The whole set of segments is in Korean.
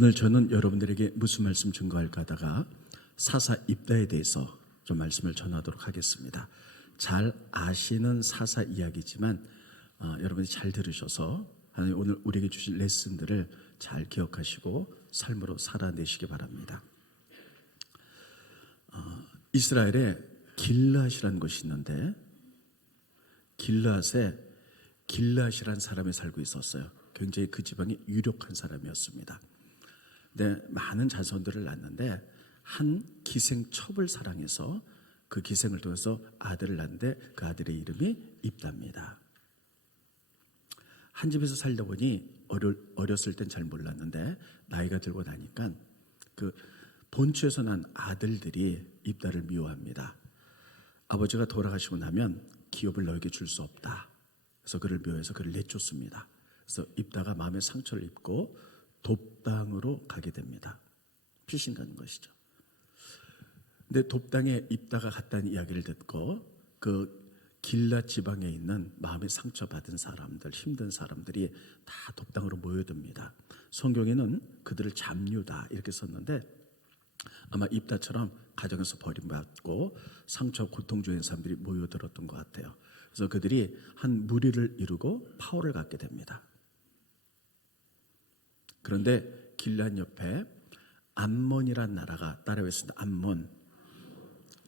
오늘 저는 여러분들에게 무슨 말씀 증거할까 하다가 사사 입다에 대해서 좀 말씀을 전하도록 하겠습니다. 잘 아시는 사사 이야기지만 여러분이 잘 들으셔서 하나님 오늘 우리에게 주신 레슨들을 잘 기억하시고 삶으로 살아내시기 바랍니다. 이스라엘에 길앗이라는 곳이 있는데 길앗에 길앗이라는 사람이 살고 있었어요. 굉장히 그 지방이 유력한 사람이었습니다. 근데 많은 자손들을 낳았는데 한 기생첩을 사랑해서 그 기생을 통해서 아들을 낳는데 그 아들의 이름이 입다입니다. 한 집에서 살다 보니 어렸을 땐 잘 몰랐는데 나이가 들고 나니까 그 본처에서 난 아들들이 입다를 미워합니다. 아버지가 돌아가시고 나면 기업을 너에게 줄 수 없다. 그래서 그를 미워해서 그를 내쫓습니다. 그래서 입다가 마음에 상처를 입고 돕당으로 가게 됩니다. 피신 가는 것이죠. 근데 돕당에 입다가 갔다는 이야기를 듣고 그 길앗 지방에 있는 마음에 상처받은 사람들, 힘든 사람들이 다 돕당으로 모여듭니다. 성경에는 그들을 잡류다 이렇게 썼는데 아마 입다처럼 가정에서 버림받고 상처 고통 중인 사람들이 모여들었던 것 같아요. 그래서 그들이 한 무리를 이루고 파오를 갖게 됩니다. 그런데 길앗 옆에 암몬이라는 나라가 따라와 있습니다. 암몬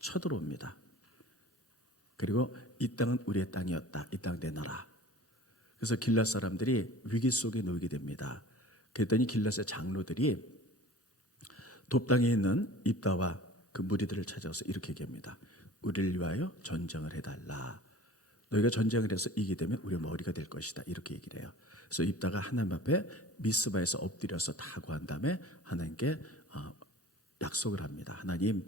쳐들어옵니다. 그리고 이 땅은 우리의 땅이었다. 이 땅 내놔라. 그래서 길앗 사람들이 위기 속에 놓이게 됩니다. 그랬더니 길앗의 장로들이 돕당에 있는 입다와 그 무리들을 찾아서 이렇게 얘기합니다. 우리를 위하여 전쟁을 해달라. 너희가 전쟁을 해서 이기게 되면 우리의 머리가 될 것이다. 이렇게 얘기를 해요. 그래서 입다가 하나님 앞에 미스바에서 엎드려서 다 구한 다음에 하나님께 약속을 합니다. 하나님,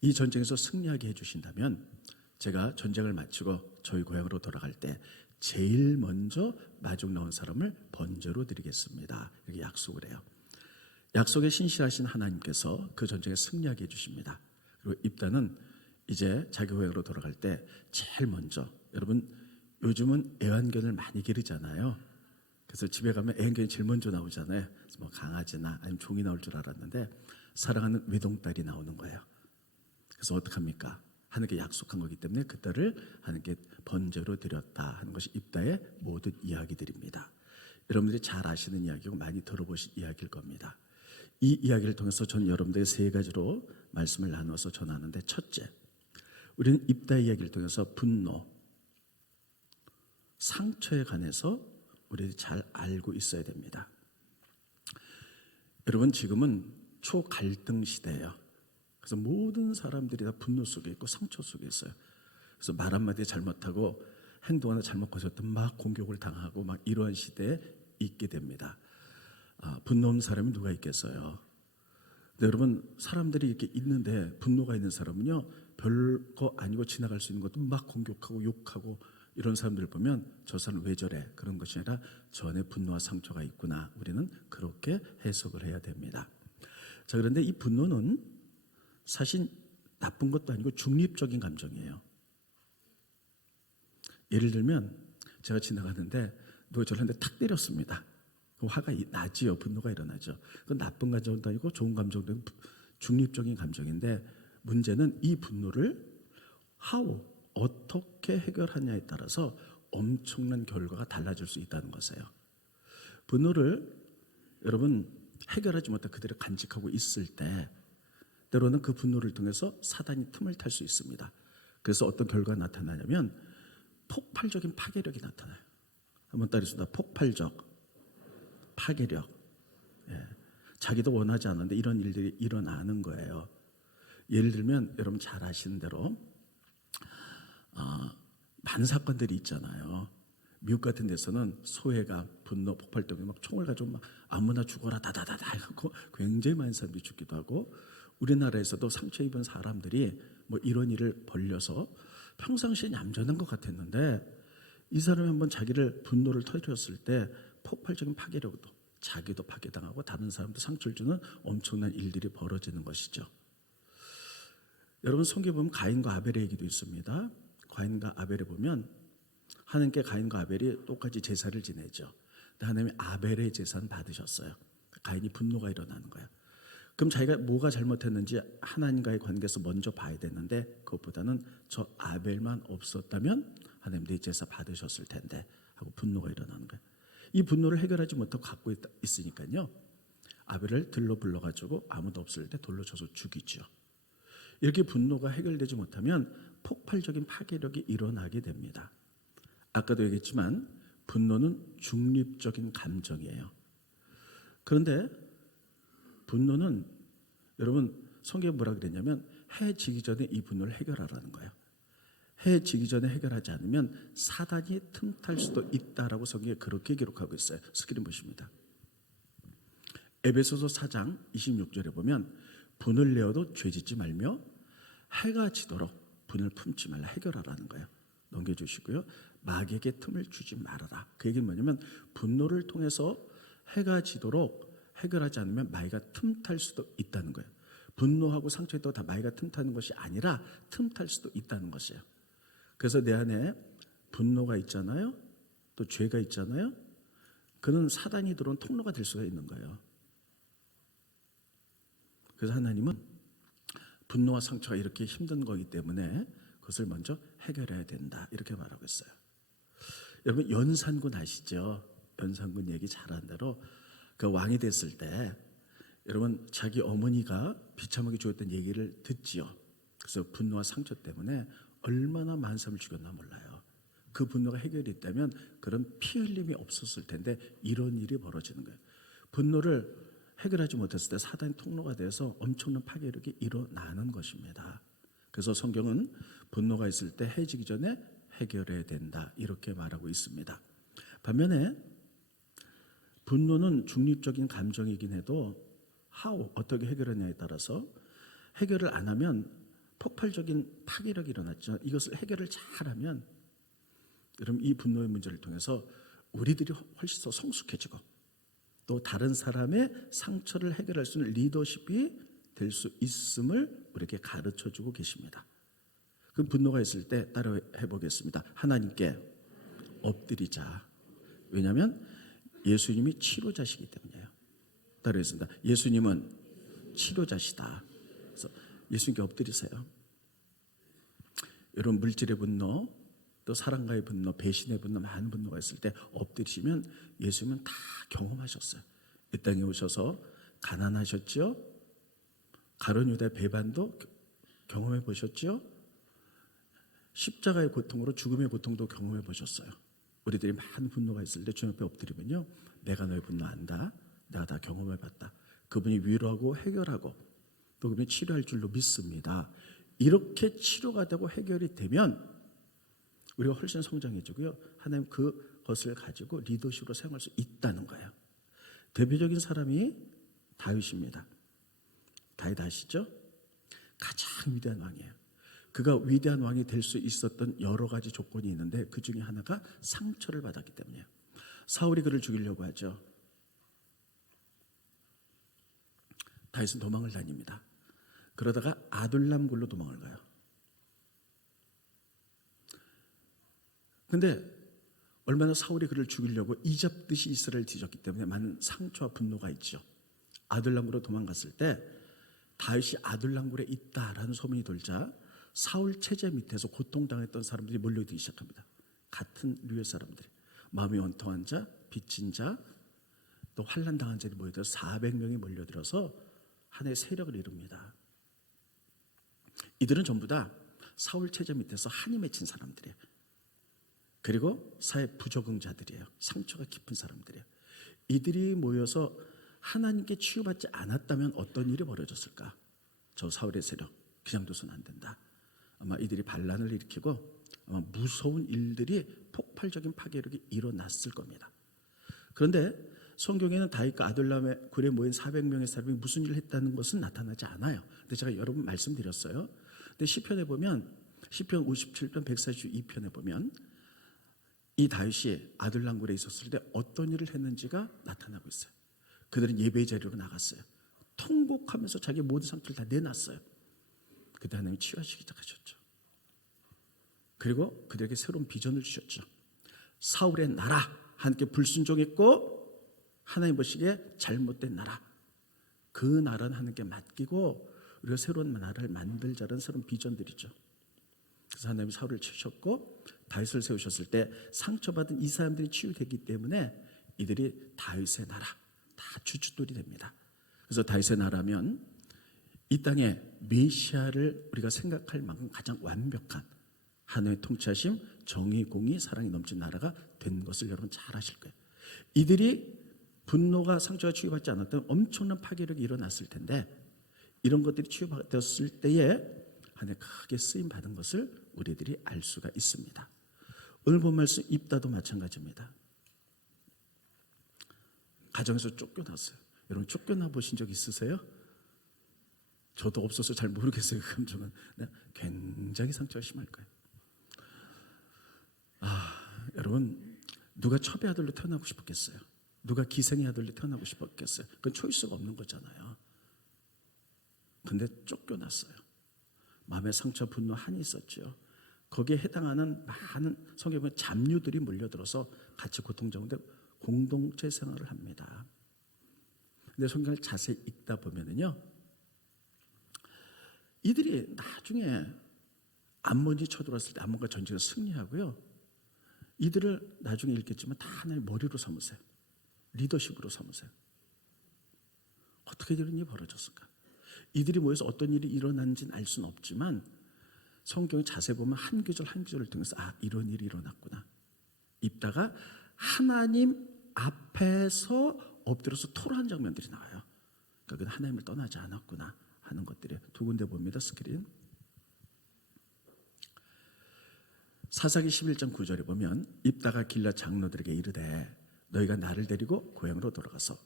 이 전쟁에서 승리하게 해주신다면 제가 전쟁을 마치고 저희 고향으로 돌아갈 때 제일 먼저 마중 나온 사람을 번제로 드리겠습니다. 이렇게 약속을 해요. 약속에 신실하신 하나님께서 그 전쟁에 승리하게 해주십니다. 그리고 입다는 이제 자기 고향으로 돌아갈 때 제일 먼저, 여러분 요즘은 애완견을 많이 기르잖아요. 그래서 집에 가면 애완견이 제일 먼저 나오잖아요. 그래서 뭐 강아지나 아니면 종이 나올 줄 알았는데 사랑하는 외동딸이 나오는 거예요. 그래서 어떡합니까? 하나님께 약속한 거기 때문에 그 딸을 하나님께 번제로 드렸다 하는 것이 입다의 모든 이야기들입니다. 여러분들이 잘 아시는 이야기고 많이 들어보신 이야기일 겁니다. 이 이야기를 통해서 저는 여러분들에게 세 가지로 말씀을 나눠서 전하는데, 첫째, 우리는 입다의 이야기를 통해서 분노, 상처에 관해서 우리들이 잘 알고 있어야 됩니다. 여러분 지금은 초갈등 시대예요. 그래서 모든 사람들이 다 분노 속에 있고 상처 속에 있어요. 그래서 말 한마디 잘못하고 행동 하나 잘못하셨던 막 공격을 당하고 막 이러한 시대에 있게 됩니다. 분노 없는 사람이 누가 있겠어요? 근데 여러분 사람들이 이렇게 있는데 분노가 있는 사람은요 별거 아니고 지나갈 수 있는 것도 막 공격하고 욕하고 이런 사람들 보면 저 사람 왜 저래? 그런 것이 아니라 저 안에 분노와 상처가 있구나. 우리는 그렇게 해석을 해야 됩니다. 자, 그런데 이 분노는 사실 나쁜 것도 아니고 중립적인 감정이에요. 예를 들면 제가 지나가는데 누가 저를 한 대 탁 때렸습니다. 그럼 화가 나지요. 분노가 일어나죠. 그건 나쁜 감정도 아니고 좋은 감정도 아니고 중립적인 감정인데 문제는 이 분노를 어떻게 해결하냐에 따라서 엄청난 결과가 달라질 수 있다는 것이에요. 분노를 여러분 해결하지 못하고 그대로 간직하고 있을 때 때로는 그 분노를 통해서 사단이 틈을 탈 수 있습니다. 그래서 어떤 결과가 나타나냐면 폭발적인 파괴력이 나타나요. 한번 따르겠습니다. 폭발적 파괴력. 자기도 원하지 않는데 이런 일들이 일어나는 거예요. 예를 들면 여러분 잘 아시는 대로 많은 사건들이 있잖아요. 미국 같은 데서는 소외가 분노 폭발 때문에 막 총을 가지고 막 아무나 죽어라 다다다다 하고 굉장히 많은 사람들이 죽기도 하고, 우리나라에서도 상처 입은 사람들이 뭐 이런 일을 벌려서 평상시에 얌전한 것 같았는데 이 사람이 한번 자기를 분노를 터뜨렸을 때 폭발적인 파괴력도 자기도 파괴당하고 다른 사람도 상처를 주는 엄청난 일들이 벌어지는 것이죠. 여러분 성경에 보면 가인과 아벨의 얘기도 있습니다. 가인과 아벨에 보면 하나님께 가인과 아벨이 똑같이 제사를 지내죠. 근데 하나님이 아벨의 제사는 받으셨어요. 가인이 분노가 일어나는 거예요. 그럼 자기가 뭐가 잘못했는지 하나님과의 관계에서 먼저 봐야 되는데 그것보다는 저 아벨만 없었다면 하나님 내 제사 받으셨을 텐데 하고 분노가 일어나는 거예요. 이 분노를 해결하지 못하고 갖고 있으니까요. 아벨을 들로 불러가지고 아무도 없을 때 돌로 쳐서 죽이죠. 이렇게 분노가 해결되지 못하면 폭발적인 파괴력이 일어나게 됩니다. 아까도 얘기했지만 분노는 중립적인 감정이에요. 그런데 분노는 여러분 성경에 뭐라 그랬냐면 해 지기 전에 이 분노를 해결하라는 거예요. 해 지기 전에 해결하지 않으면 사단이 틈탈 수도 있다라고 성경에 그렇게 기록하고 있어요. 스크린 보십니다. 에베소서 4장 26절에 보면 분을 내어도 죄짓지 말며 해가 지도록 분을 품지 말라 해결하라는 거예요. 넘겨주시고요. 마귀에게 틈을 주지 말아라. 그 얘기는 뭐냐면 분노를 통해서 해가 지도록 해결하지 않으면 마귀가 틈탈 수도 있다는 거예요. 분노하고 상처에도 다 마귀가 틈타는 것이 아니라 틈탈 수도 있다는 것이에요. 그래서 내 안에 분노가 있잖아요. 또 죄가 있잖아요. 그는 사단이 들어온 통로가 될 수가 있는 거예요. 그래서 하나님은 분노와 상처가 이렇게 힘든 거기 때문에 그것을 먼저 해결해야 된다 이렇게 말하고 있어요. 여러분 연산군 아시죠? 연산군 얘기 잘한 대로 그 왕이 됐을 때 여러분 자기 어머니가 비참하게 죽었던 얘기를 듣지요. 그래서 분노와 상처 때문에 얼마나 많은 사람을 죽였나 몰라요. 그 분노가 해결이 됐다면 그런 피 흘림이 없었을 텐데 이런 일이 벌어지는 거예요. 분노를 해결하지 못했을 때 사단의 통로가 돼서 엄청난 파괴력이 일어나는 것입니다. 그래서 성경은 분노가 있을 때 해지기 전에 해결해야 된다 이렇게 말하고 있습니다. 반면에 분노는 중립적인 감정이긴 해도 어떻게 해결하냐에 따라서 해결을 안 하면 폭발적인 파괴력이 일어났죠. 이것을 해결을 잘하면 여러분 이 분노의 문제를 통해서 우리들이 훨씬 더 성숙해지고 또 다른 사람의 상처를 해결할 수 있는 리더십이 될 수 있음을 우리에게 가르쳐주고 계십니다. 그럼 분노가 있을 때 따라 해보겠습니다. 하나님께 엎드리자. 왜냐하면 예수님이 치료자시기 때문이에요. 따라하겠습니다. 예수님은 치료자시다. 그래서 예수님께 엎드리세요. 여러분 물질의 분노, 또 사랑과의 분노, 배신의 분노, 많은 분노가 있을 때 엎드리시면 예수님은 다 경험하셨어요. 이 땅에 오셔서 가난하셨죠? 가룟 유다의 배반도 경험해 보셨죠? 십자가의 고통으로 죽음의 고통도 경험해 보셨어요. 우리들이 많은 분노가 있을 때 주님 앞에 엎드리면요, 내가 너의 분노 안다. 내가 다 경험해 봤다. 그분이 위로하고 해결하고 또 그분이 치료할 줄로 믿습니다. 이렇게 치료가 되고 해결이 되면 우리가 훨씬 성장해지고요, 하나님 그것을 가지고 리더십으로 사용할 수 있다는 거예요. 대표적인 사람이 다윗입니다. 다윗 아시죠? 가장 위대한 왕이에요. 그가 위대한 왕이 될 수 있었던 여러 가지 조건이 있는데 그 중에 하나가 상처를 받았기 때문이에요. 사울이 그를 죽이려고 하죠. 다윗은 도망을 다닙니다. 그러다가 아둘람 굴로 도망을 가요. 근데 얼마나 사울이 그를 죽이려고 이잡듯이 이스라엘을 뒤졌기 때문에 많은 상처와 분노가 있죠. 아둘람굴로 도망갔을 때 다윗이 아둘람굴에 있다라는 소문이 돌자 사울 체제 밑에서 고통당했던 사람들이 몰려들기 시작합니다. 같은 류의 사람들이 마음이 원통한 자, 빚진 자, 또 환난당한 자들이 모여들어서 400명이 몰려들어서 하나의 세력을 이룹니다. 이들은 전부 다 사울 체제 밑에서 한이 맺힌 사람들이에요. 그리고 사회 부적응자들이에요. 상처가 깊은 사람들이에요. 이들이 모여서 하나님께 치유받지 않았다면 어떤 일이 벌어졌을까? 저 사울의 세력 그냥 둬서는 안 된다. 아마 이들이 반란을 일으키고 아마 무서운 일들이 폭발적인 파괴력이 일어났을 겁니다. 그런데 성경에는 다윗과 아둘람의 굴에 모인 400명의 사람이 무슨 일을 했다는 것은 나타나지 않아요. 근데 제가 여러 번 말씀드렸어요. 근데 시편에 보면 시편 57편 142편에 보면 이 다윗이 아둘람 굴에 있었을 때 어떤 일을 했는지가 나타나고 있어요. 그들은 예배 자리로 나갔어요. 통곡하면서 자기 모든 상처를 다 내놨어요. 그때 하나님이 치유하시기 시작하셨죠. 그리고 그들에게 새로운 비전을 주셨죠. 사울의 나라 하나님께 불순종했고 하나님 보시기에 잘못된 나라, 그 나라는 하나님께 맡기고 우리가 새로운 나라를 만들자는 새로운 비전들이죠. 그래서 하나님이 사울을 치셨고 다윗을 세우셨을 때 상처받은 이 사람들이 치유되기 때문에 이들이 다윗의 나라, 다 주춧돌이 됩니다. 그래서 다윗의 나라면 이 땅에 메시아를 우리가 생각할 만큼 가장 완벽한 하나님의 통치하심, 정의, 공의, 사랑이 넘친 나라가 된 것을 여러분 잘 아실 거예요. 이들이 분노가 상처가 치유받지 않았던 엄청난 파괴력이 일어났을 텐데 이런 것들이 치유받았을 때에 하나님 크게 쓰임 받은 것을 우리들이 알 수가 있습니다. 오늘 본 말씀 입다도 마찬가지입니다. 가정에서 쫓겨났어요. 여러분 쫓겨나 보신 적 있으세요? 저도 없어서 잘 모르겠어요. 그 감정은 굉장히 상처가 심할 거예요. 여러분 누가 첩의 아들로 태어나고 싶었겠어요? 누가 기생의 아들로 태어나고 싶었겠어요? 그건 초이스가 없는 거잖아요. 근데 쫓겨났어요. 마음의 상처, 분노, 한이 있었죠. 거기에 해당하는 많은 성경에 보면 잡류들이 몰려들어서 같이 고통적인데 공동체 생활을 합니다. 근데 성경을 자세히 읽다 보면은요, 이들이 나중에 암몬이 쳐들어왔을 때 암몬과 전쟁을 승리하고요, 이들을 나중에 읽겠지만 다 하나의 머리로 삼으세요. 리더십으로 삼으세요. 어떻게 이런 일이 벌어졌을까? 이들이 모여서 어떤 일이 일어난지는 알 수는 없지만 성경에 자세히 보면 한 구절 한 구절을 통해서 이런 일이 일어났구나. 입다가 하나님 앞에서 엎드려서 토로한 장면들이 나와요. 그러니까 그는 하나님을 떠나지 않았구나 하는 것들이 두 군데 봅니다. 스크린. 사사기 11장 9절에 보면 입다가 길앗 장로들에게 이르되 너희가 나를 데리고 고향으로 돌아가서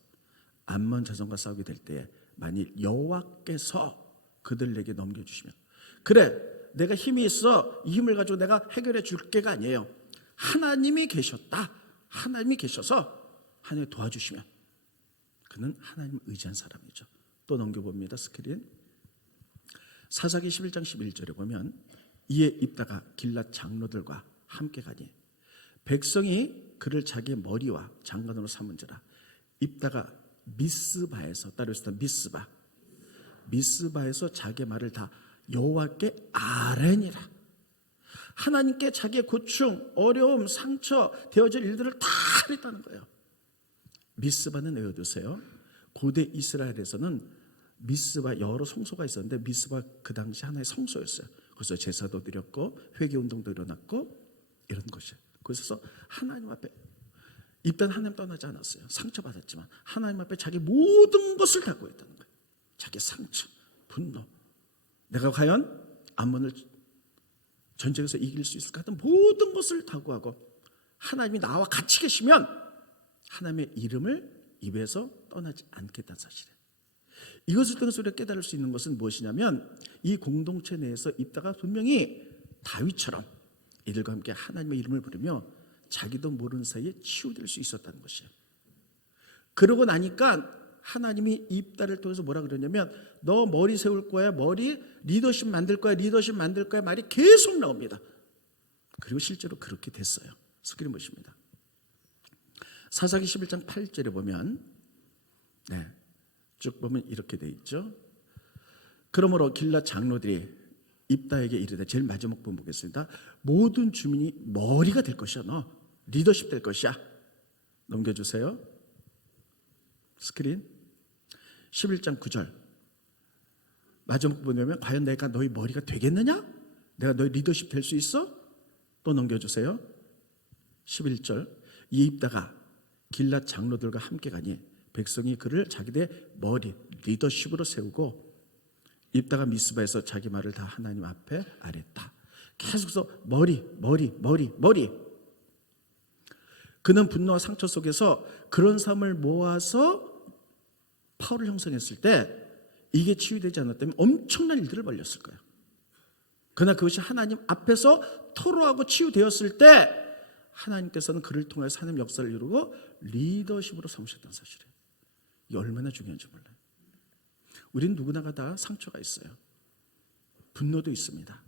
암몬 자손과 싸우게 될 때에 만일 여호와께서 그들에게 넘겨주시면, 그래 내가 힘이 있어 이 힘을 가지고 내가 해결해 줄게가 아니에요. 하나님이 계셨다. 하나님이 계셔서 하나님이 도와주시면, 그는 하나님을 의지한 사람이죠. 또 넘겨봅니다. 스크린. 사사기 11장 11절에 보면 이에 입다가 길앗 장로들과 함께 가니 백성이 그를 자기의 머리와 장관으로 삼은지라. 입다가 미스바에서, 따르시다 미스바에서 자기의 말을 다 여호와께 아뢰니라. 하나님께 자기의 고충, 어려움, 상처, 되어질 일들을 다 아뢰다는 거예요. 미스바는 외워두세요. 고대 이스라엘에서는 미스바 여러 성소가 있었는데 미스바 그 당시 하나의 성소였어요. 그래서 제사도 드렸고 회개운동도 일어났고 이런 것이에요. 그래서 하나님 앞에 입단 하나님 떠나지 않았어요. 상처받았지만 하나님 앞에 자기 모든 것을 다 구했다는 거예요. 자기 상처, 분노, 내가 과연 암몬을 전쟁에서 이길 수 있을까 하던 모든 것을 다 구하고 하나님이 나와 같이 계시면 하나님의 이름을 입에서 떠나지 않겠다는 사실이에요. 이것을 통해서 우리가 깨달을 수 있는 것은 무엇이냐면 이 공동체 내에서 입다가 분명히 다윗처럼 이들과 함께 하나님의 이름을 부르며 자기도 모르는 사이에 치유될 수 있었다는 것이에요. 그러고 나니까 하나님이 입다를 통해서 뭐라 그러냐면 너 머리 세울 거야, 머리 리더십 만들 거야, 리더십 만들 거야 말이 계속 나옵니다. 그리고 실제로 그렇게 됐어요. 스크린 보십니다. 사사기 11장 8절에 보면 쭉 보면 이렇게 돼 있죠. 그러므로 길앗 장로들이 입다에게 이르되, 제일 마지막 부분 보겠습니다. 모든 주민이 머리가 될 것이야. 너 리더십 될 것이야. 넘겨주세요. 스크린. 11장 9절 마지막 부분 보면 과연 내가 너희 머리가 되겠느냐? 내가 너희 리더십 될 수 있어? 또 넘겨주세요. 11절 이 입다가 길앗 장로들과 함께 가니 백성이 그를 자기들의 머리 리더십으로 세우고 입다가 미스바에서 자기 말을 다 하나님 앞에 아랬다. 계속해서 머리. 그는 분노와 상처 속에서 그런 삶을 모아서 파울을 형성했을 때 이게 치유되지 않았다면 엄청난 일들을 벌였을 거예요. 그러나 그것이 하나님 앞에서 토로하고 치유되었을 때 하나님께서는 그를 통해서 하나님 역사를 이루고 리더십으로 삼으셨다는 사실이에요. 이게 얼마나 중요한지 몰라요. 우리는 누구나가 다 상처가 있어요. 분노도 있습니다.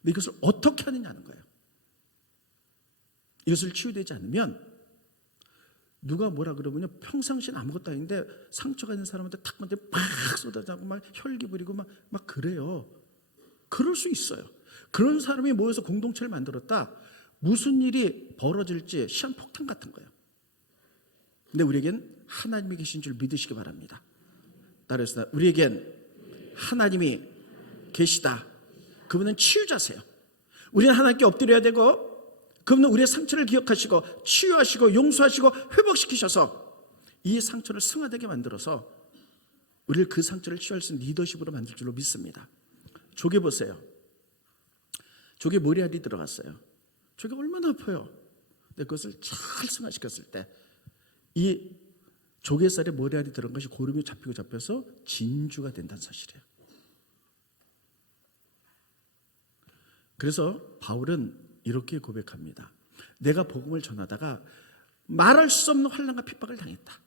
근데 이것을 어떻게 하느냐는 거예요. 이것을 치유되지 않으면 누가 뭐라 그러면요, 평상시는 아무것도 아닌데 상처가 있는 사람한테 탁 먼저 팍 쏟아지고 막 혈기 부리고 막 그래요. 그럴 수 있어요. 그런 사람이 모여서 공동체를 만들었다. 무슨 일이 벌어질지 시한폭탄 같은 거예요. 근데 우리에겐 하나님이 계신 줄 믿으시기 바랍니다. 따라서 우리에겐 하나님이 계시다. 그분은 치유자세요. 우리는 하나님께 엎드려야 되고, 그분은 우리의 상처를 기억하시고 치유하시고 용서하시고 회복시키셔서 이 상처를 승화되게 만들어서 우리를 그 상처를 치유할 수 있는 리더십으로 만들 줄로 믿습니다. 조개 보세요. 조개 머리알이 들어갔어요. 조개 얼마나 아파요. 근데 그것을 잘 승화시켰을 때 이 조개살에 머리알이 들어간 것이 고름이 잡혀서 진주가 된다는 사실이에요. 그래서 바울은 이렇게 고백합니다. 내가 복음을 전하다가 말할 수 없는 환난과 핍박을 당했다.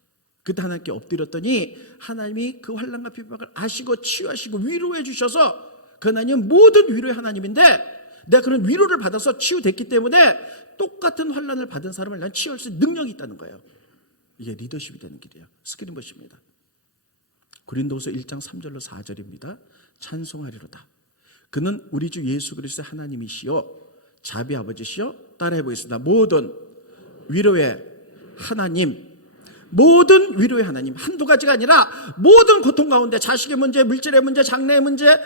그때 하나님께 엎드렸더니 하나님이 그 환난과 핍박을 아시고 치유하시고 위로해 주셔서 그 하나님은 모든 위로의 하나님인데, 내가 그런 위로를 받아서 치유됐기 때문에 똑같은 환난을 받은 사람을 난 치유할 수 있는 능력이 있다는 거예요. 이게 리더십이 되는 길이에요. 스크린 보십니다. 고린도후서 1장 3절로 4절입니다. 찬송하리로다. 그는 우리 주 예수 그리스도의 하나님이시요 자비 아버지시요. 따라해 보겠습니다. 모든 위로의 하나님. 모든 위로의 하나님. 한두 가지가 아니라 모든 고통 가운데 자식의 문제, 물질의 문제, 장래의 문제,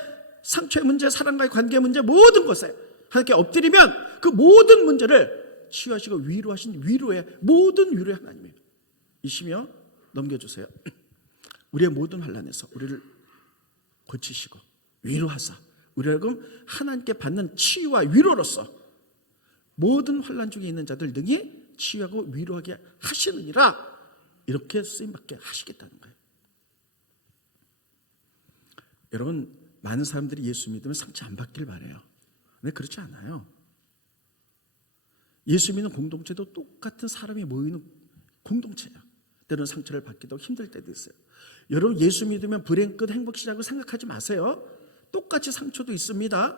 상처의 문제, 사람과의 관계의 문제, 모든 것에 하나님께 엎드리면 그 모든 문제를 치유하시고 위로하신 위로의 모든 위로의 하나님이에요. 이시며 넘겨주세요. 우리의 모든 환난에서 우리를 고치시고 위로하사 우리를 하나님께 받는 치유와 위로로서 모든 환난 중에 있는 자들 능히 치유하고 위로하게 하시느니라, 이렇게 쓰임받게 하시겠다는 거예요. 여러분, 많은 사람들이 예수 믿으면 상처 안 받길 바라요. 근데 그렇지 않아요. 예수 믿는 공동체도 똑같은 사람이 모이는 공동체예요. 때로는 상처를 받기도 힘들 때도 있어요. 여러분, 예수 믿으면 불행 끝 행복 시작을 생각하지 마세요. 똑같이 상처도 있습니다.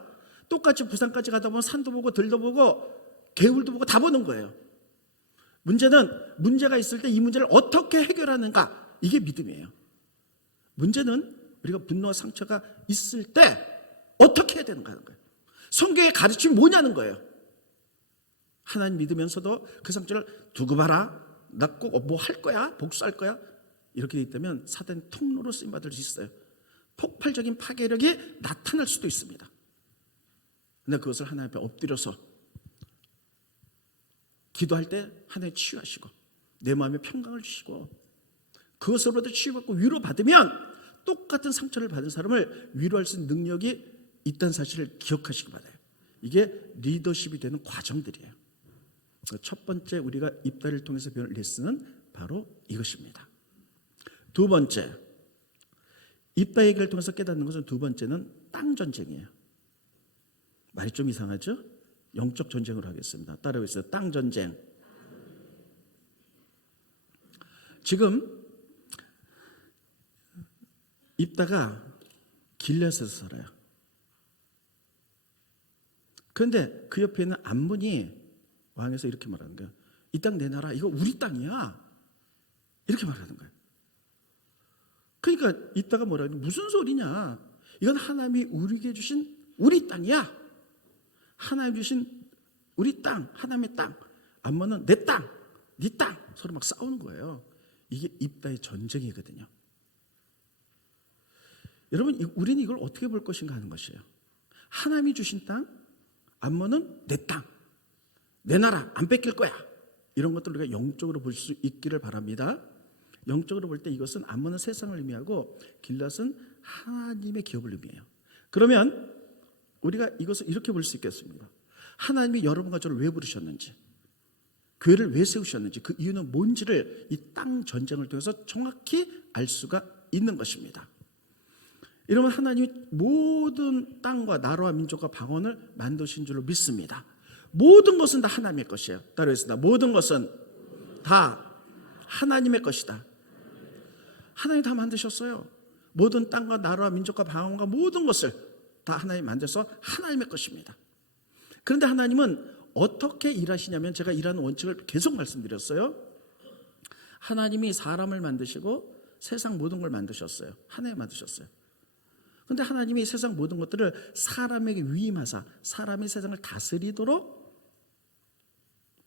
똑같이 부산까지 가다 보면 산도 보고 들도 보고 개울도 보고 다 보는 거예요. 문제는 문제가 있을 때 이 문제를 어떻게 해결하는가, 이게 믿음이에요. 문제는 우리가 분노와 상처가 있을 때 어떻게 해야 되는가 하는 거예요. 성경의 가르침이 뭐냐는 거예요. 하나님 믿으면서도 그 상처를 두고 봐라, 나 꼭 뭐 할 거야, 복수할 거야, 이렇게 돼 있다면 사단의 통로로 쓰임받을 수 있어요. 폭발적인 파괴력이 나타날 수도 있습니다. 근데 그것을 하나님 앞에 엎드려서 기도할 때 하나님 치유하시고 내 마음에 평강을 주시고 그것으로부터 치유받고 위로받으면 똑같은 상처를 받은 사람을 위로할 수 있는 능력이 있다는 사실을 기억하시기 바라요. 이게 리더십이 되는 과정들이에요. 첫 번째 우리가 입다를 통해서 배우는 레슨은 바로 이것입니다. 두 번째, 입다 얘기를 통해서 깨닫는 것은, 두 번째는 땅 전쟁이에요. 말이 좀 이상하죠? 영적 전쟁으로 하겠습니다. 따라해보세요. 땅 전쟁. 지금 입다가 길앗에서 살아요. 그런데 그 옆에 있는 암몬이 왕에서 이렇게 말하는 거예요. 이 땅 내 나라, 이거 우리 땅이야, 이렇게 말하는 거예요. 그러니까 이따가 뭐라 해요? 무슨 소리냐, 이건 하나님이 우리에게 주신 우리 땅이야. 하나님 주신 우리 땅, 하나님의 땅. 암몬은 내 땅, 네 땅, 서로 막 싸우는 거예요. 이게 입다의 전쟁이거든요. 여러분, 우리는 이걸 어떻게 볼 것인가 하는 것이에요. 하나님이 주신 땅, 암몬은 내 땅, 내 나라 안 뺏길 거야. 이런 것들 우리가 영적으로 볼 수 있기를 바랍니다. 영적으로 볼 때 이것은 암몬은 세상을 의미하고 길앗은 하나님의 기업을 의미해요. 그러면 우리가 이것을 이렇게 볼 수 있겠습니다. 하나님이 여러분과 저를 왜 부르셨는지, 교회를 왜 세우셨는지, 그 이유는 뭔지를 이 땅 전쟁을 통해서 정확히 알 수가 있는 것입니다. 이러면 하나님이 모든 땅과 나라와 민족과 방언을 만드신 줄로 믿습니다. 모든 것은 다 하나님의 것이에요. 따라했습니다. 모든 것은 다 하나님의 것이다. 하나님이 다 만드셨어요. 모든 땅과 나라와 민족과 방언과 모든 것을 다 하나님이 만들어서 하나님의 것입니다. 그런데 하나님은 어떻게 일하시냐면, 제가 일하는 원칙을 계속 말씀드렸어요. 하나님이 사람을 만드시고 세상 모든 걸 만드셨어요. 하나에 만드셨어요. 그런데 하나님이 세상 모든 것들을 사람에게 위임하사 사람이 세상을 다스리도록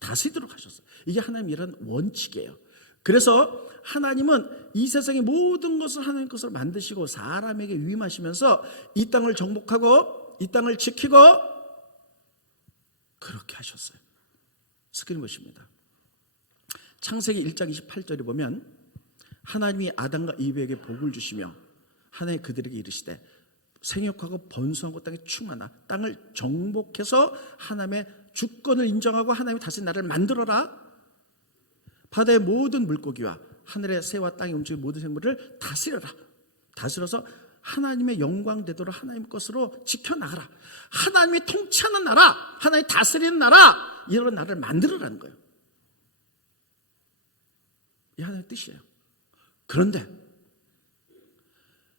하셨어요. 이게 하나님의 일하는 원칙이에요. 그래서 하나님은 이 세상의 모든 것을 하나님 것을 만드시고 사람에게 위임하시면서 이 땅을 정복하고 이 땅을 지키고 그렇게 하셨어요. 스크린 보십니다. 창세기 1장 28절에 보면 하나님이 아담과 이브에게 복을 주시며 하나님 그들에게 이르시되 생육하고 번성하고 땅에 충만하 땅을 정복해서 하나님의 주권을 인정하고 하나님이 다시 나를 만들어라. 바다의 모든 물고기와 하늘의 새와 땅에 움직이는 모든 생물을 다스려라. 다스려서 하나님의 영광 되도록 하나님 것으로 지켜나가라. 하나님이 통치하는 나라, 하나님이 다스리는 나라, 이런 나라를 만들어라는 거예요. 이 하나님의 뜻이에요. 그런데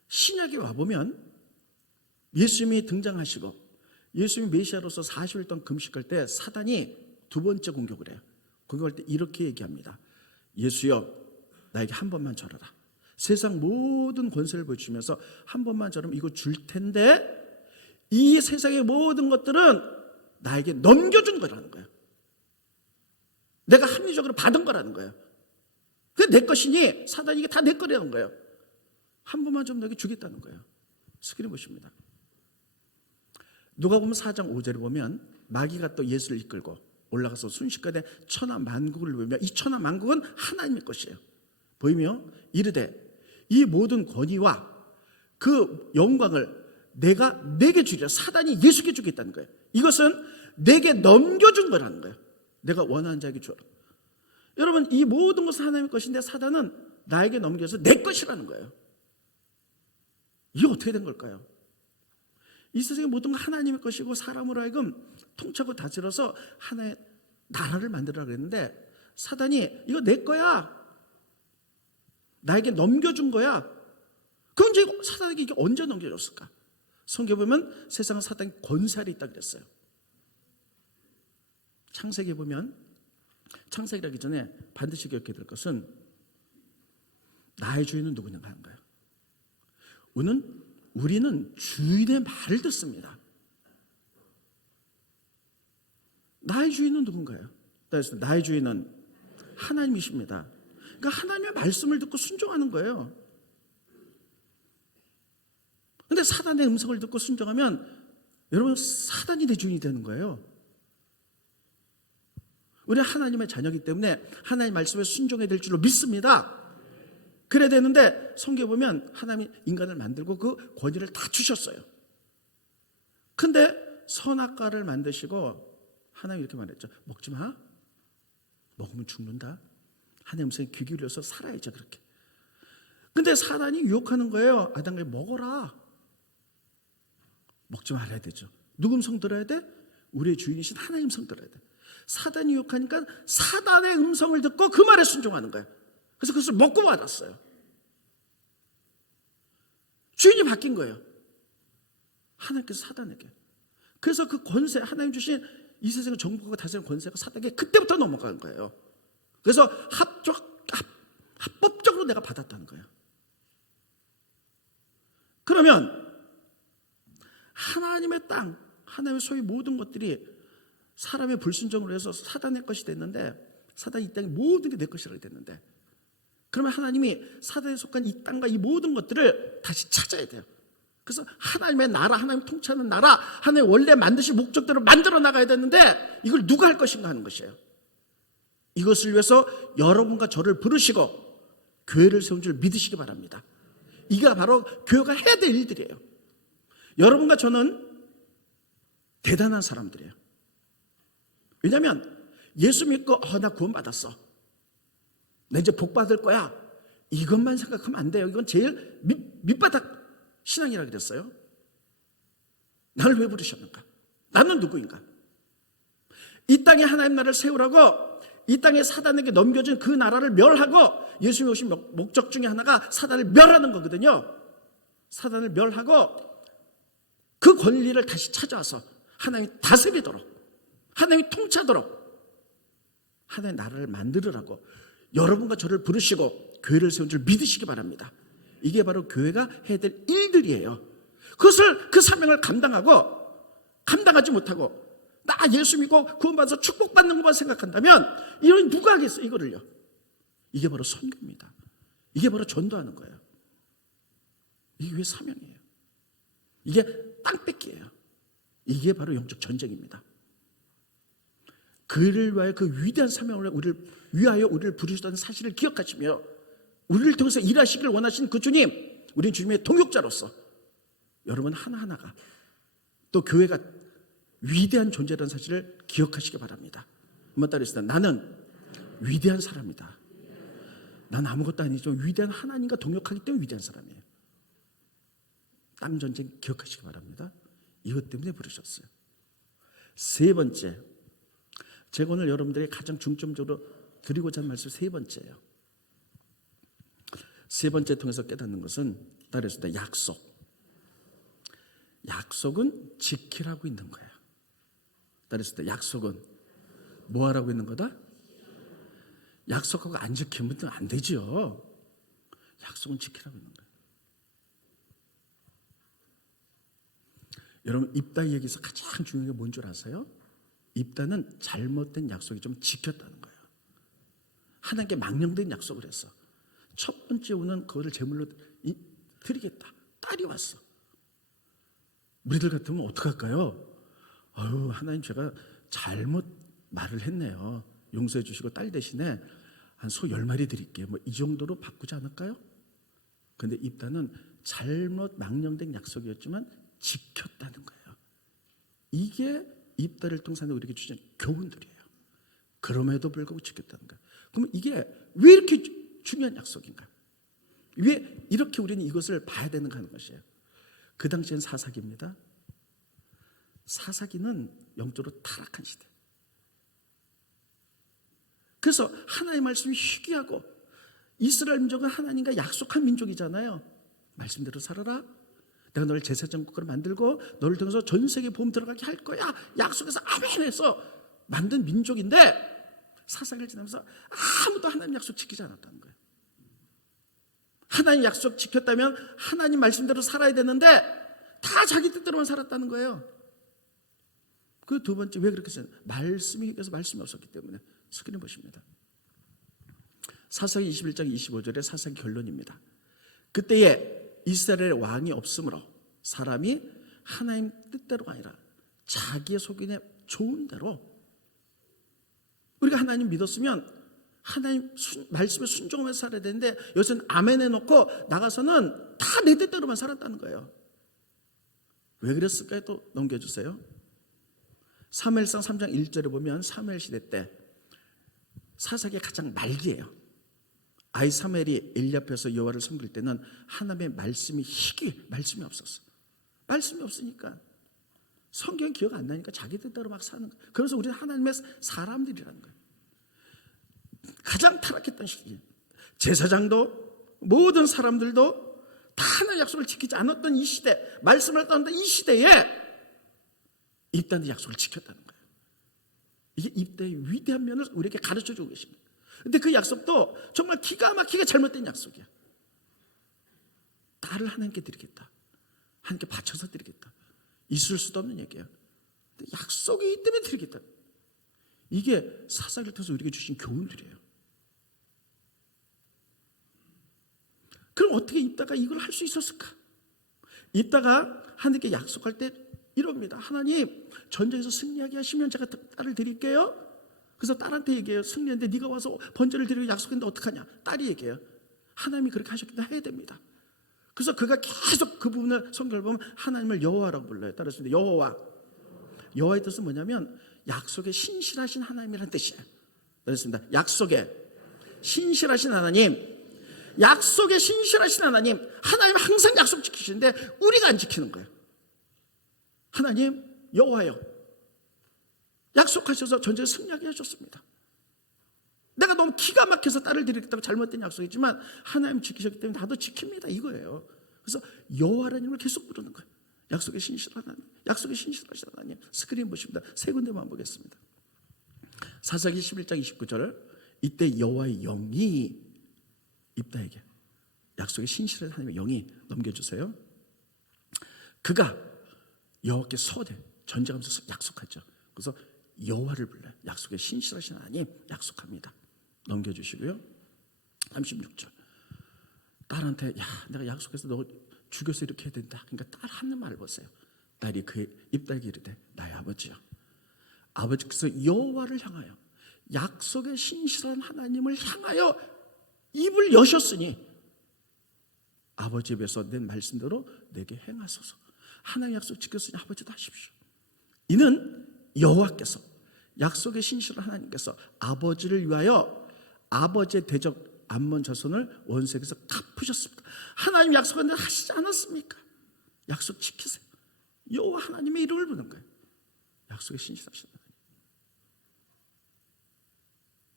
신약에 와보면 예수님이 등장하시고 예수님이 메시아로서 40일 동안 금식할 때 사단이 두 번째 공격을 해요. 공격할 때 이렇게 얘기합니다. 예수여, 나에게 한 번만 절하라. 세상 모든 권세를 보여주면서 한 번만 절하면 이거 줄 텐데 이 세상의 모든 것들은 나에게 넘겨준 거라는 거예요. 내가 합리적으로 받은 거라는 거예요. 그게 내 것이니 사단이 이게 다 내 거라는 거예요. 한 번만 좀 너에게 주겠다는 거예요. 스크린 보십니다. 누가복음 4장 5절에 보면 마귀가 또 예수를 이끌고 올라가서 순식간에 천하 만국을 보이며 이 천하 만국은 하나님의 것이에요. 보이며 이르되 이 모든 권위와 그 영광을 내게 주리라. 사단이 예수께 주겠다는 거예요. 이것은 내게 넘겨준 거라는 거예요. 내가 원하는 자에게 주라. 여러분, 이 모든 것은 하나님의 것인데 사단은 나에게 넘겨서 내 것이라는 거예요. 이게 어떻게 된 걸까요? 이 세상의 모든 건 하나님의 것이고 사람으로 하여금 통치하고 다스려서 하나의 나라를 만들어라 그랬는데 사단이 이거 내 거야. 나에게 넘겨준 거야. 그럼 이제 사단에게 이게 언제 넘겨줬을까? 성경에 보면 세상은 사단이 권세알이 있다 그랬어요. 창세기에 보면 창세기를 하기 전에 반드시 기억해야 될 것은 나의 주인은 누구냐가 하는 거예요. 우리는 주인의 말을 듣습니다. 나의 주인은 누군가요? 나의 주인은 하나님이십니다. 그러니까 하나님의 말씀을 듣고 순종하는 거예요. 그런데 사단의 음성을 듣고 순종하면 여러분 사단이 내 주인이 되는 거예요. 우리는 하나님의 자녀이기 때문에 하나님의 말씀에 순종해야 될 줄로 믿습니다. 그래야 되는데 성경에 보면 하나님이 인간을 만들고 그 권위를 다 주셨어요. 근데 선악과를 만드시고 하나님이 이렇게 말했죠. 먹지 마. 먹으면 죽는다. 하나님 음성에 귀 기울여서 살아야죠. 그렇게. 근데 사단이 유혹하는 거예요. 아담에게 먹어라. 먹지 말아야 되죠. 누구 음성 들어야 돼? 우리의 주인이신 하나님 음성 들어야 돼. 사단이 유혹하니까 사단의 음성을 듣고 그 말에 순종하는 거예요. 그래서 그것을 먹고 받았어요. 주인이 바뀐 거예요. 하나님께서 사단에게. 그래서 그 권세, 하나님 주신 이 세상을 정복하고 다스리는 권세가 사단에게 그때부터 넘어간 거예요. 그래서 합법적으로 내가 받았다는 거예요. 그러면 하나님의 땅, 하나님의 소유 모든 것들이 사람의 불순종으로 해서 사단의 것이 됐는데 사단이 이 땅의 모든 게 내 것이라고 됐는데 그러면 하나님이 사단에 속한 이 땅과 이 모든 것들을 다시 찾아야 돼요. 그래서 하나님의 나라, 하나님 통치하는 나라, 하나님 원래 만드신 목적대로 만들어 나가야 되는데 이걸 누가 할 것인가 하는 것이에요. 이것을 위해서 여러분과 저를 부르시고 교회를 세운 줄 믿으시기 바랍니다. 이게 바로 교회가 해야 될 일들이에요. 여러분과 저는 대단한 사람들이에요. 왜냐하면 예수 믿고 나 구원받았어. 나 이제 복 받을 거야. 이것만 생각하면 안 돼요. 이건 제일 밑바닥 신앙이라 그랬어요. 나를 왜 부르셨는가? 나는 누구인가? 이 땅에 하나님 나라를 세우라고 이 땅에 사단에게 넘겨준 그 나라를 멸하고 예수님이 오신 목적 중에 하나가 사단을 멸하는 거거든요. 사단을 멸하고 그 권리를 다시 찾아와서 하나님이 다스리도록 하나님이 통치하도록 하나님의 나라를 만들으라고 여러분과 저를 부르시고 교회를 세운 줄 믿으시기 바랍니다. 이게 바로 교회가 해야 될 일들이에요. 그것을 그 사명을 감당하지 못하고 나 예수 믿고 구원받아서 축복받는 것만 생각한다면 이런 누가 하겠어요 이거를요. 이게 바로 선교입니다. 이게 바로 전도하는 거예요. 이게 왜 사명이에요. 이게 땅 뺏기예요. 이게 바로 영적 전쟁입니다. 그를 위하여 그 위대한 사명을 위하여 우리를 부르셨다는 사실을 기억하시며 우리를 통해서 일하시길 원하신 그 주님, 우린 주님의 동역자로서 여러분 하나하나가 또 교회가 위대한 존재라는 사실을 기억하시기 바랍니다. 한번 따라해주세요. 나는 위대한 사람이다. 난 아무것도 아니죠. 위대한 하나님과 동역하기 때문에 위대한 사람이에요. 땅 전쟁 기억하시기 바랍니다. 이것 때문에 부르셨어요. 세 번째, 제가 오늘 여러분들이 가장 중점적으로 드리고자 하는 말씀 세 번째예요. 세 번째 통해서 깨닫는 것은 따라서 약속. 약속은 지키라고 있는 거예요. 따라서 약속은 뭐 하라고 있는 거다? 약속하고 안 지키면 안 되죠. 약속은 지키라고 있는 거예요. 여러분 입다 얘기에서 가장 중요한 게 뭔 줄 아세요? 입다는 잘못된 약속이 좀 지켰다는 거예요. 하나님께 망령된 약속을 했어. 첫 번째 오는 그거를 제물로 드리겠다. 딸이 왔어. 우리들 같으면 어떡할까요? 아유 하나님 제가 잘못 말을 했네요. 용서해 주시고 딸 대신에 한 소 10마리 드릴게요. 뭐 이 정도로 바꾸지 않을까요? 근데 입다는 잘못 망령된 약속이었지만 지켰다는 거예요. 이게 입다를 통해서 우리에게 주신 교훈들이에요. 그럼에도 불구하고 지켰다는 거예요. 그러면 이게 왜 이렇게 중요한 약속인가요? 왜 이렇게 우리는 이것을 봐야 되는가 하는 것이에요. 그 당시엔 사사기입니다. 사사기는 영적으로 타락한 시대. 그래서 하나님의 말씀이 희귀하고 이스라엘 민족은 하나님과 약속한 민족이잖아요. 말씀대로 살아라. 내가 너를 제사장국으로 만들고 너를 통해서 전 세계 보험 들어가게 할 거야. 약속해서 아멘 해서 만든 민족인데 사사기를 지나면서 아무도 하나님 약속 지키지 않았다는 거예요. 하나님 약속 지켰다면 하나님 말씀대로 살아야 되는데 다 자기 뜻대로만 살았다는 거예요. 그 두 번째 왜 그렇게 했어요? 말씀이 희귀해서 말씀이 없었기 때문에. 스크린 보십니다. 사사기 21장 25절의 사사기 결론입니다. 그때에 이스라엘 왕이 없으므로 사람이 하나님 뜻대로가 아니라 자기의 속인의 좋은 대로 우리가 하나님 믿었으면 하나님 말씀에 순종하면서 살아야 되는데 여기서는 아멘 해놓고 나가서는 다 내 뜻대로만 살았다는 거예요. 왜 그랬을까요? 또 넘겨주세요. 사무엘상 3장 1절에 보면 사무엘 시대 때 사사기의 가장 말기예요. 아이 사무엘이 엘리 앞에서 여호와를 섬길 때는 하나님의 말씀이 말씀이 없었어. 말씀이 없으니까 성경 기억 안 나니까 자기 뜻대로 막 사는 거예요. 그래서 우리는 하나님의 사람들이라는 거예요. 가장 타락했던 시기. 제사장도 모든 사람들도 다 하나님의 약속을 지키지 않았던 이 시대, 말씀을 따르던 이 시대에 입다는 약속을 지켰다는 거예요. 이게 입다의 위대한 면을 우리에게 가르쳐주고 계십니다. 근데 그 약속도 정말 기가 막히게 잘못된 약속이야. 딸을 하나님께 드리겠다. 하나님께 바쳐서 드리겠다. 있을 수도 없는 얘기야. 근데 약속이 있기 때문에 드리겠다. 이게 사사기를 통해서 우리에게 주신 교훈들이에요. 그럼 어떻게 입다가 이걸 할 수 있었을까? 입다가 하나님께 약속할 때 이럽니다. 하나님 전쟁에서 승리하게 하시면 제가 딸을 드릴게요. 그래서 딸한테 얘기해요. 승리했는데 네가 와서 번제를 드리고 약속했는데 어떡하냐. 딸이 얘기해요. 하나님이 그렇게 하셨기 때문에 해야 됩니다. 그래서 그가 계속 그 부분을 성경을 보면 하나님을 여호와라고 불러요. 따라서 여호와. 여호와의 뜻은 뭐냐면 약속에 신실하신 하나님이라는 뜻이에요. 그렇습니다. 약속에 신실하신 하나님. 약속에 신실하신 하나님. 하나님 항상 약속 지키시는데 우리가 안 지키는 거예요. 하나님 여호와여 약속하셔서 전쟁에 승리하게 하셨습니다. 내가 너무 기가 막혀서 딸을 드리겠다고 잘못된 약속이지만 하나님 지키셨기 때문에 나도 지킵니다 이거예요. 그래서 여호와라는 이름을 계속 부르는 거예요. 약속에 신실한 하나님, 약속에 신실하신 하나님. 스크린 보십니다. 세 군데만 보겠습니다. 사사기 11장 29절 이때 여호와의 영이 입다에게, 약속의 신실한 하나님의 영이 넘겨주세요. 그가 여호와께 서되 전쟁하면서 약속하죠. 그래서 여호와를 불러요. 약속의 신실하신 하나님 약속합니다. 넘겨주시고요. 36절. 딸한테 야 내가 약속해서 너 죽여서 이렇게 해야 된다. 그러니까 딸 하는 말을 보세요. 딸이 그의 입다에게 이르되 나의 아버지여. 아버지께서 여호와를 향하여 약속의 신실한 하나님을 향하여 입을 여셨으니 아버지 입에서 낸 말씀대로 내게 행하소서. 하나님의 약속 지켰으니 아버지도 하십시오. 이는 여호와께서 약속의 신실한 하나님께서 아버지를 위하여 아버지의 대적 암몬 자손을 원수에게서 갚으셨습니다. 하나님 약속한 데 하시지 않았습니까? 약속 지키세요. 여호와 하나님의 이름을 부르는 거예요. 약속의 신실하신 하나님.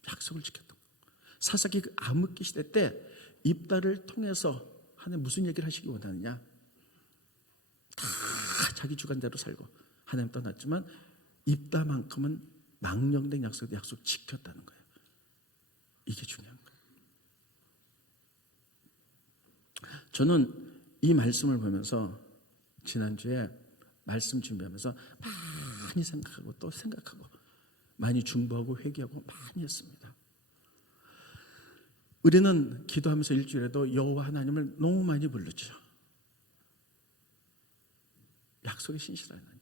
약속을 지켰던 거예요. 사사기 그 암흑기 시대 때 입다를 통해서 하나님 무슨 얘기를 하시기 원하느냐? 다 자기 주관대로 살고 하나님 떠났지만 입다만큼은 망령된 약속 지켰다는 거예요. 이게 중요한 거예요. 저는 이 말씀을 보면서 지난주에 말씀 준비하면서 많이 생각하고 또 생각하고 많이 중보하고 회개하고 많이 했습니다. 우리는 기도하면서 일주일에도 여호와 하나님을 너무 많이 부르죠. 약속의 신실한 하나님.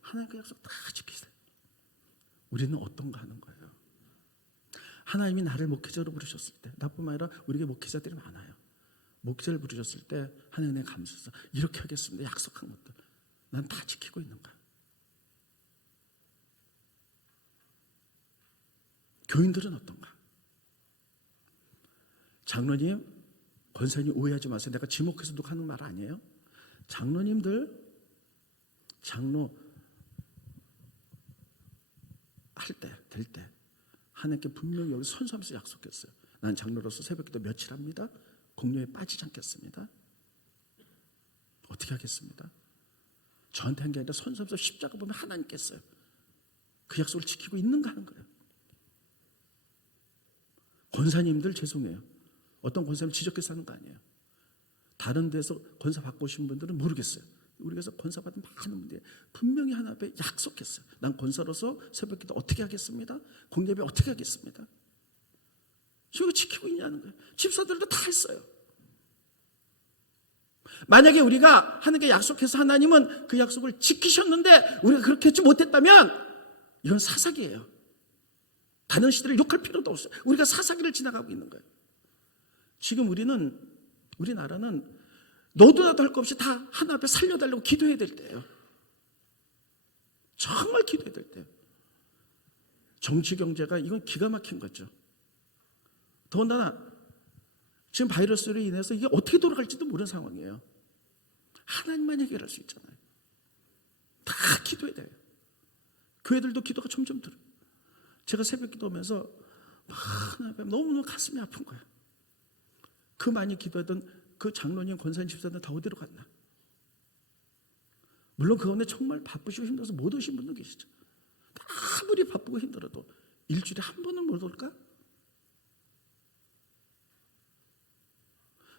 하나님 그 약속 다 지키세요. 우리는 어떤가 하는 거예요. 하나님이 나를 목회자로 부르셨을 때, 나뿐만 아니라 우리에게 목회자들이 많아요. 목회자를 부르셨을 때 하나님의 감사해서 이렇게 하겠습니다. 약속한 것들 난 다 지키고 있는 거야. 교인들은 어떤가? 장로님, 권사님 오해하지 마세요. 내가 지목해서 누가 하는 말 아니에요. 장로님들 장로 할 때, 될 때 하나님께 분명히 여기 선서하면서 약속했어요. 난 장로로서 새벽기도 며칠 합니다. 공로에 빠지지 않겠습니다. 어떻게 하겠습니다? 저한테 한 게 아니라 선서하면서 십자가 보면 하나님께 했어요. 그 약속을 지키고 있는가 하는 거예요. 권사님들 죄송해요. 어떤 권사님 지적해서 하는 거 아니에요. 다른 데서 권사 받고 오신 분들은 모르겠어요. 우리가 권사 받은 많은 분들이 분명히 하나 앞에 약속했어요. 난 권사로서 새벽기도 어떻게 하겠습니다. 공예배 어떻게 하겠습니다. 저거 지키고 있냐는 거예요. 집사들도 다 했어요. 만약에 우리가 하나님께 약속해서 하나님은 그 약속을 지키셨는데 우리가 그렇게 하지 못했다면 이건 사사기예요. 다른 시대를 욕할 필요도 없어요. 우리가 사사기를 지나가고 있는 거예요. 지금 우리나라는 너도 나도 할 거 없이 다 하나 앞에 살려달라고 기도해야 될 때예요. 정말 기도해야 될 때예요. 정치 경제가 이건 기가 막힌 거죠. 더군다나 지금 바이러스로 인해서 이게 어떻게 돌아갈지도 모르는 상황이에요. 하나님만 해결할 수 있잖아요. 다 기도해야 돼요. 교회들도 기도가 점점 들어요. 제가 새벽 기도하면서 하나님 너무너무 가슴이 아픈 거예요. 그 많이 기도하던 그 장로님, 권사님, 집사들 다 어디로 갔나? 물론 그 가운데 정말 바쁘시고 힘들어서 못 오신 분도 계시죠. 아무리 바쁘고 힘들어도 일주일에 한 번은 못 올까?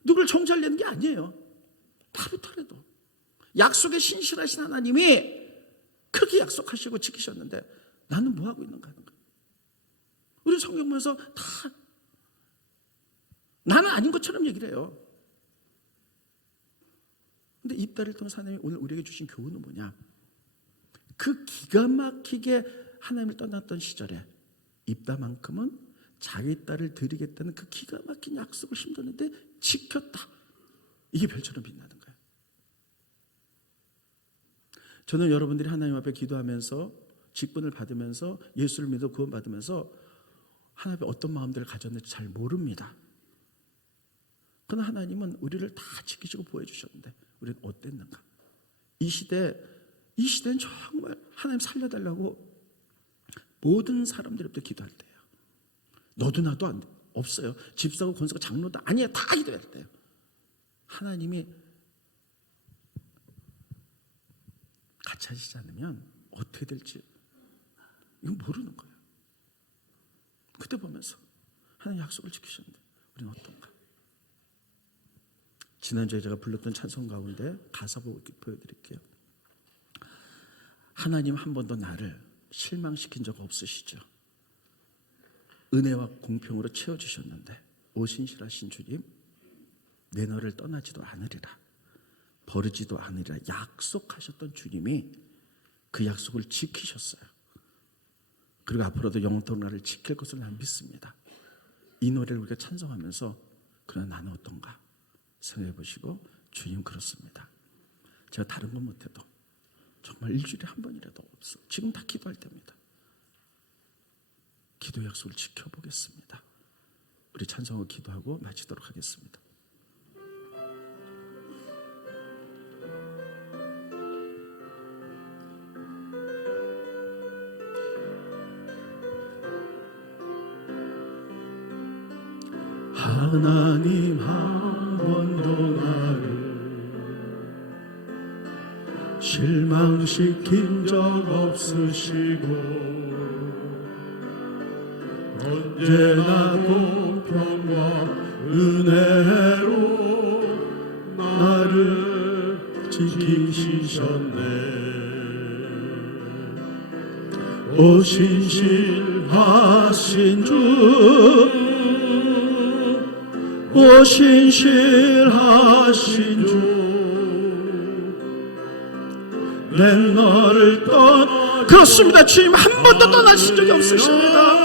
누굴 정죄하려는 게 아니에요. 다루더라도 약속에 신실하신 하나님이 그렇게 약속하시고 지키셨는데 나는 뭐 하고 있는가 하는 거예요. 우리 성경 보면서 다 나는 아닌 것처럼 얘기를 해요. 근데 입다를 통해서 하나님이 오늘 우리에게 주신 교훈은 뭐냐? 그 기가 막히게 하나님을 떠났던 시절에 입다만큼은 자기 딸을 드리겠다는 그 기가 막힌 약속을 힘들었는데 지켰다. 이게 별처럼 빛나는 거예요. 저는 여러분들이 하나님 앞에 기도하면서 직분을 받으면서 예수를 믿어 구원받으면서 하나님 앞에 어떤 마음들을 가졌는지 잘 모릅니다. 그러나 하나님은 우리를 다 지키시고 보호해주셨는데 우리는 어땠는가? 이 시대는 정말 하나님 살려달라고 모든 사람들부터 기도할 때예요. 너도 나도 없어요. 집사고 권사고 장로도 아니야. 다 기도해야 돼요. 하나님이 같이 하시지 않으면 어떻게 될지 이건 모르는 거예요. 그때 보면서 하나님 약속을 지키셨는데 우리는 어떤가? 지난주에 제가 불렀던 찬송 가운데 가사 보여드릴게요. 하나님 한 번도 나를 실망시킨 적 없으시죠? 은혜와 공평으로 채워주셨는데 오신실하신 주님, 내 너를 떠나지도 않으리라, 버리지도 않으리라 약속하셨던 주님이 그 약속을 지키셨어요. 그리고 앞으로도 영원토록 나를 지킬 것을 나는 믿습니다. 이 노래를 우리가 찬송하면서 그러나 나는 어떤가 생각해 보시고, 주님 그렇습니다. 제가 다른 건 못해도 정말 일주일에 한 번이라도 없어, 지금 다 기도할 때입니다. 기도 약속을 지켜보겠습니다. 우리 찬송을 기도하고 마치도록 하겠습니다. 하나님 한 번도 나를 실망시킨 적 없으시고 언제나 공평과 은혜로 나를 지키시셨네. 오 신실하신 주, 오 신실하신 주, 내 너를 그렇습니다. 주님 한 번도 떠나신 적이 없으십니다.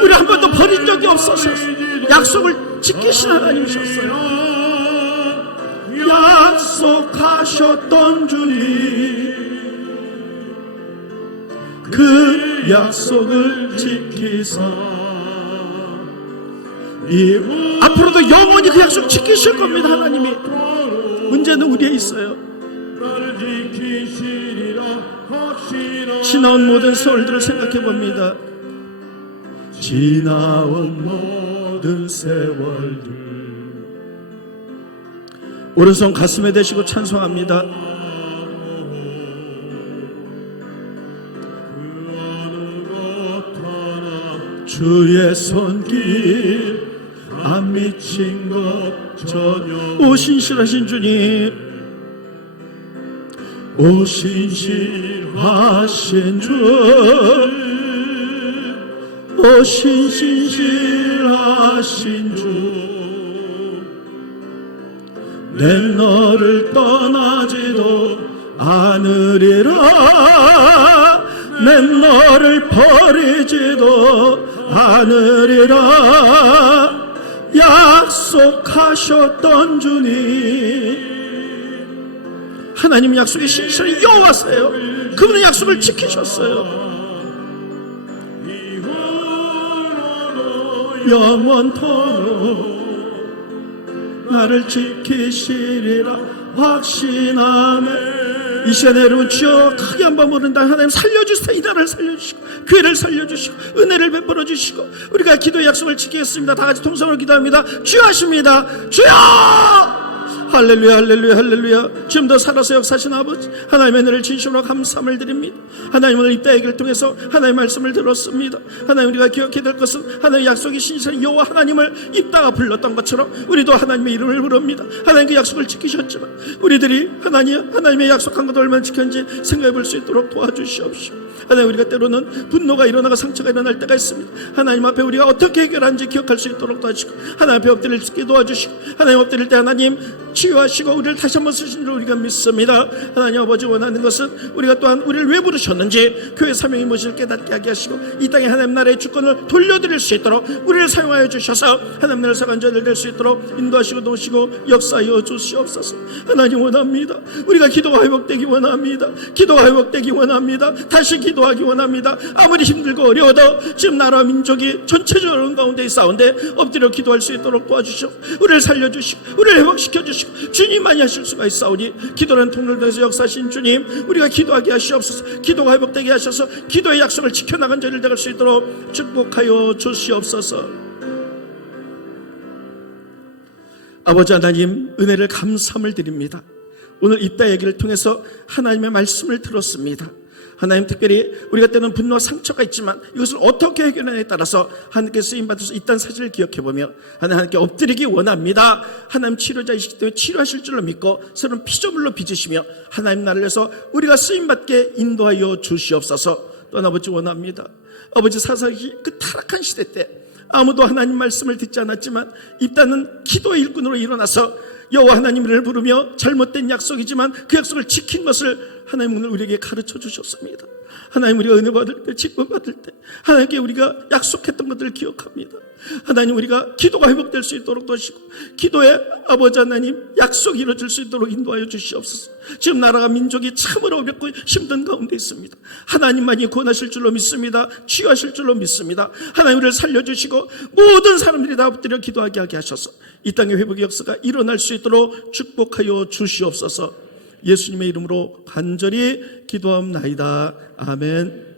우리 한 번도 버린 적이 없으셨어요. 약속을 지키신 하나님이셨어요. 약속하셨던 주님, 그 약속을 지키사 앞으로도 영원히 그 약속 지키실 겁니다. 하나님이. 문제는 우리에 있어요. 지나온 모든 세월들을 생각해 봅니다. 지나온 모든 세월들, 오른손 가슴에 대시고 찬송합니다. 주의 손길 안 미친 것 전혀. 오 신실하신 주님, 오 신실하신 주, 오 신실하신 주, 내 너를 떠나지도 않으리라, 내 너를 버리지도 않으리라 약속하셨던 주님. 하나님 약속의 신실한 여호와세요. 그분은 약속을 지키셨어요. 영원토록 나를 지키시리라 확신하네. 이 시간에 여러분, 주여 크게 한번 부른다. 하나님 살려주세요. 이 나라를 살려주시고 교회를 살려주시고 은혜를 베풀어 주시고 우리가 기도의 약속을 지키겠습니다. 다 같이 통성으로 기도합니다. 주여 하십니다. 주여! 할렐루야 할렐루야 할렐루야. 지금도 살아서 역사하신 아버지, 하나님의 은혜를 진심으로 감사함을 드립니다. 하나님 오늘 이 빼기를 통해서 하나님의 말씀을 들었습니다. 하나님 우리가 기억해야 될 것은 하나님의 약속이 신실한 여호와 하나님을 입다가 불렀던 것처럼 우리도 하나님의 이름을 부릅니다. 하나님 그 약속을 지키셨지만 우리들이 하나님의 약속한 것을 얼마나 지켰는지 생각해 볼 수 있도록 도와주시옵시오. 하나님, 우리가 때로는 분노가 일어나고 상처가 일어날 때가 있습니다. 하나님 앞에 우리가 어떻게 해결하는지 기억할 수 있도록 도와주시고 하나님 앞에 엎드릴 수 있게 도와주시고 하나님 엎드릴 때 하나님 치유하시고 우리를 다시 한번 쓰신 줄 우리가 믿습니다. 하나님 아버지, 원하는 것은 우리가 또한 우리를 왜 부르셨는지 교회 사명이 무엇을 깨닫게 하게 하시고 이 땅에 하나님 나라의 주권을 돌려드릴 수 있도록 우리를 사용하여 주셔서 하나님 나라의 사관자들 될 수 있도록 인도하시고 도우시고 역사하여 주시옵소서. 하나님 원합니다. 우리가 기도가 회복되기 원합니다. 기도가 회복되기 원합니다. 다시 기도하기 원합니다. 아무리 힘들고 어려워도 지금 나라 민족이 전체적으로 가운데 있사온데 엎드려 기도할 수 있도록 도와주시고 우리를 살려주시고 우리를 회복시켜 주시고 주님만이 하실 수가 있사오니 기도는 통로를 통해서 역사하신 주님, 우리가 기도하게 하시옵소서. 기도가 회복되게 하셔서 기도의 약속을 지켜나간 저희를 되갈 수 있도록 축복하여 주시옵소서. 아버지 하나님, 은혜를 감사함을 드립니다. 오늘 이따 얘기를 통해서 하나님의 말씀을 들었습니다. 하나님, 특별히 우리가 때는 분노와 상처가 있지만 이것을 어떻게 해결하느냐에 따라서 하나님께 쓰임받아서 있다는 사실을 기억해보며 하나님께 엎드리기 원합니다. 하나님 치료자이시기 때문에 치료하실 줄로 믿고 서로는 피조물로 빚으시며 하나님 나라를 위해서 우리가 쓰임받게 인도하여 주시옵소서. 또한 아버지 원합니다. 아버지, 사사기 그 타락한 시대 때 아무도 하나님 말씀을 듣지 않았지만 입다는 기도의 일꾼으로 일어나서 여호와 하나님을 부르며 잘못된 약속이지만 그 약속을 지킨 것을 하나님 오늘 우리에게 가르쳐 주셨습니다. 하나님, 우리가 은혜 받을 때, 직분 받을 때 하나님께 우리가 약속했던 것들을 기억합니다. 하나님, 우리가 기도가 회복될 수 있도록 도시고 기도의 아버지 하나님 약속이 이루어질 수 있도록 인도하여 주시옵소서. 지금 나라가 민족이 참으로 어렵고 힘든 가운데 있습니다. 하나님만이 구원하실 줄로 믿습니다. 치유하실 줄로 믿습니다. 하나님, 우리를 살려주시고 모든 사람들이 다 엎드려 기도하게 하게 하셔서 이 땅의 회복의 역사가 일어날 수 있도록 축복하여 주시옵소서. 예수님의 이름으로 간절히 기도하옵나이다. 아멘.